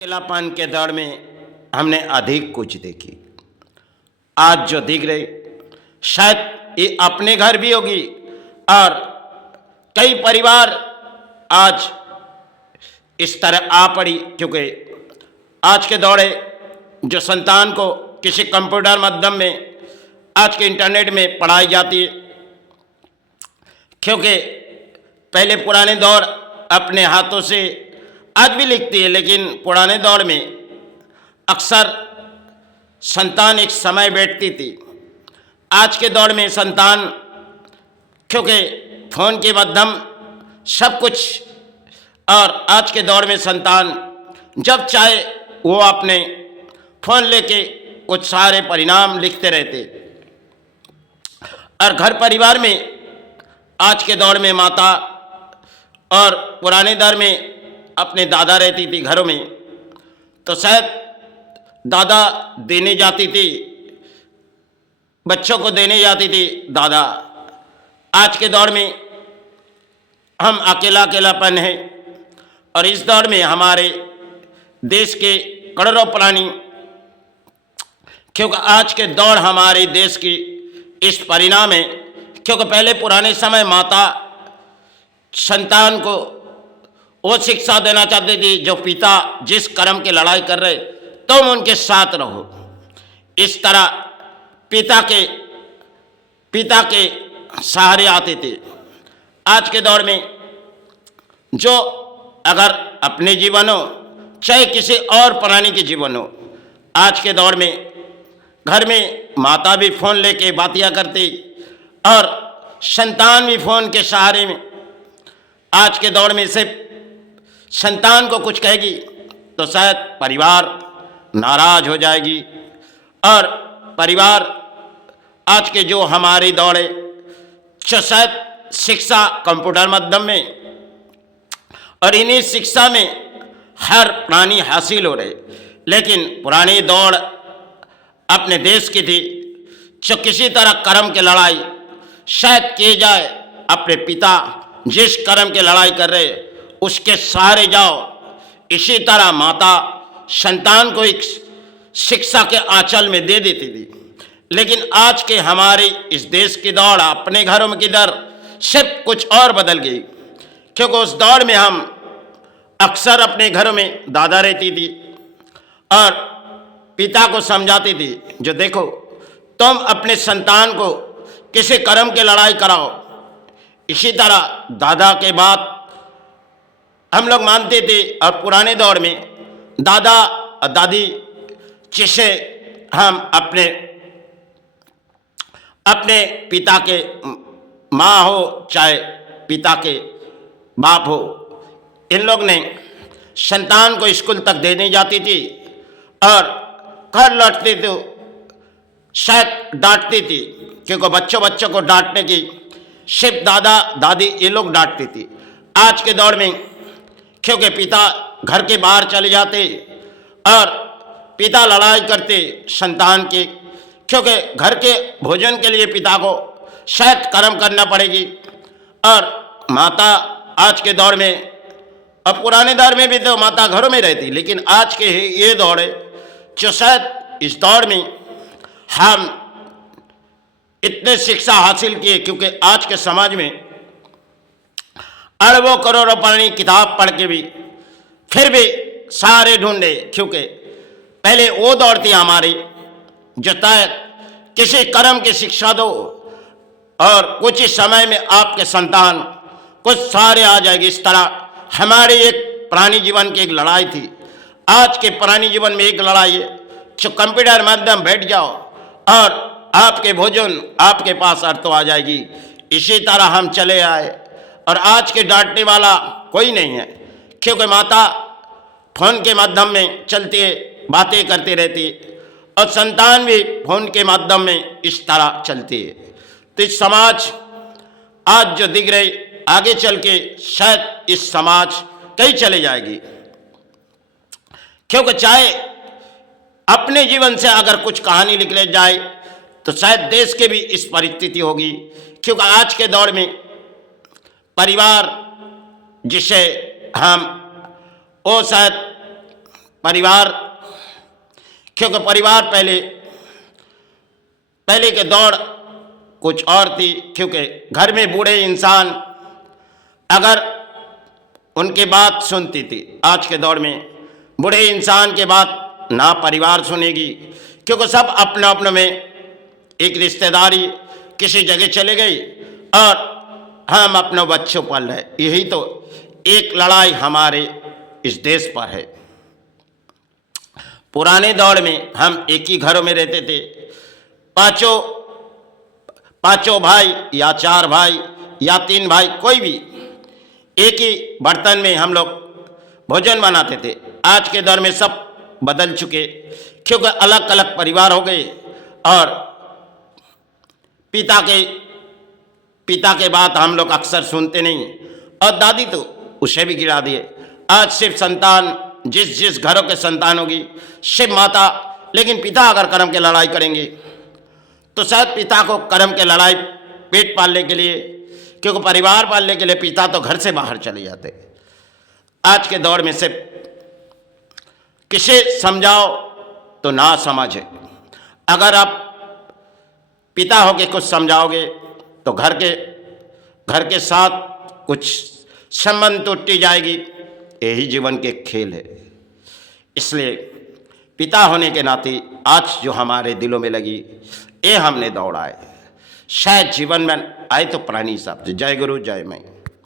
अकेलापन के दौर में हमने अधिक कुछ देखी। आज जो दिख रही शायद ये अपने घर भी होगी और कई परिवार आज इस तरह आ पड़ी, क्योंकि आज के दौरे जो संतान को किसी कंप्यूटर माध्यम में आज के इंटरनेट में पढ़ाई जाती है, क्योंकि पहले पुराने दौर अपने हाथों से आज भी लिखती है, लेकिन पुराने दौर में अक्सर संतान एक समय बैठती थी। आज के दौर में संतान क्योंकि फ़ोन के माध्यम सब कुछ, और आज के दौर में संतान जब चाहे वो अपने फ़ोन लेके कुछ सारे परिणाम लिखते रहते। और घर परिवार में आज के दौर में माता और पुराने दौर में अपने दादा रहती थी घरों में, तो शायद दादा देने जाती थी, बच्चों को देने जाती थी दादा। आज के दौर में हम अकेलापन है, और इस दौर में हमारे देश के करोड़ों प्राणी, क्योंकि आज के दौर हमारे देश की इस परिणाम है, क्योंकि पहले पुराने समय माता संतान को वो शिक्षा देना चाहती थी जो पिता जिस कर्म की लड़ाई कर रहे तुम उनके साथ रहो। इस तरह पिता के सहारे आते थे। आज के दौर में जो अगर अपने जीवन हो चाहे किसी और प्राणी के जीवन हो, आज के दौर में घर में माता भी फ़ोन लेके बातियाँ करती और संतान भी फ़ोन के सहारे में। आज के दौर में सिर्फ संतान को कुछ कहेगी तो शायद परिवार नाराज हो जाएगी, और परिवार आज के जो हमारे दौड़े शायद शिक्षा कंप्यूटर माध्यम में, और इन्हीं शिक्षा में हर प्राणी हासिल हो रहे। लेकिन पुरानी दौड़ अपने देश की थी, जो किसी तरह कर्म की लड़ाई शायद किए जाए, अपने पिता जिस कर्म की लड़ाई कर रहे उसके सहारे जाओ। इसी तरह माता संतान को एक शिक्षा के आंचल में दे देती थी। लेकिन आज के हमारे इस देश की दौड़ अपने घरों में की दर सिर्फ कुछ और बदल गई, क्योंकि उस दौड़ में हम अक्सर अपने घरों में दादा रहती थी और पिता को समझाती थी जो देखो तुम अपने संतान को किसी कर्म की लड़ाई कराओ। इसी तरह दादा के बाद हम लोग मानते थे, और पुराने दौर में दादा और दादी जिसे हम अपने पिता के माँ हो चाहे पिता के बाप हो, इन लोग ने संतान को स्कूल तक देने जाती थी और घर लौटते तो शायद डांटती थी, क्योंकि बच्चों को डांटने की सिर्फ दादा दादी ये लोग डांटती थी। आज के दौर में क्योंकि पिता घर के बाहर चले जाते और पिता लड़ाई करते संतान की, क्योंकि घर के भोजन के लिए पिता को शायद कर्म करना पड़ेगी, और माता आज के दौर में, अब पुराने दौर में भी तो माता घरों में रहती, लेकिन आज के ये दौर है जो शायद इस दौर में हम इतने शिक्षा हासिल किए, क्योंकि आज के समाज में अरबों करोड़ों प्राणी किताब पढ़ के भी फिर भी सारे ढूंढे, क्योंकि पहले वो दौड़ थी हमारी जो शायद किसी कर्म की शिक्षा दो और कुछ ही समय में आपके संतान कुछ सारे आ जाएगी। इस तरह हमारे एक प्राणी जीवन की एक लड़ाई थी। आज के प्राणी जीवन में एक लड़ाई है जो कंप्यूटर माध्यम बैठ जाओ और आपके भोजन आपके पास अर्थ आ जाएगी। इसी तरह हम चले आए, और आज के डांटने वाला कोई नहीं है, क्योंकि माता फ़ोन के माध्यम में चलती है, बातें करती रहती है, और संतान भी फ़ोन के माध्यम में इस तरह चलती है। तो इस समाज आज जो दिख रही, आगे चल के शायद इस समाज कहीं चले जाएगी, क्योंकि चाहे अपने जीवन से अगर कुछ कहानी लिख जाए तो शायद देश के भी इस परिस्थिति होगी, क्योंकि आज के दौर में परिवार जिसे हम वो शायद परिवार, क्योंकि परिवार पहले के दौड़ कुछ और थी, क्योंकि घर में बूढ़े इंसान अगर उनकी बात सुनती थी, आज के दौर में बूढ़े इंसान के बात ना परिवार सुनेगी, क्योंकि सब अपने अपने में एक रिश्तेदारी किसी जगह चले गई और हम अपने बच्चों पाल रहे। यही तो एक लड़ाई हमारे इस देश पर है। पुराने दौर में हम एक ही घरों में रहते थे, पांचों भाई या 4 भाई या 3 भाई, कोई भी एक ही बर्तन में हम लोग भोजन बनाते थे। आज के दौर में सब बदल चुके, क्योंकि अलग अलग परिवार हो गए और पिता के बात हम लोग अक्सर सुनते नहीं, और दादी तो उसे भी गिरा दिए। आज सिर्फ संतान, जिस घरों के संतान होगी सिर्फ माता, लेकिन पिता अगर कर्म के लड़ाई करेंगे तो शायद पिता को कर्म के लड़ाई पेट पालने के लिए, क्योंकि परिवार पालने के लिए पिता तो घर से बाहर चले जाते। आज के दौर में सिर्फ किसे समझाओ तो ना समझे। अगर आप पिता होके कुछ समझाओगे तो घर के साथ कुछ संबंध टूटी जाएगी। यही जीवन के खेल है। इसलिए पिता होने के नाते आज जो हमारे दिलों में लगी, ये हमने दौड़ाए, शायद जीवन में आए तो प्राणी हिसाब से। जय गुरु, जय मैं।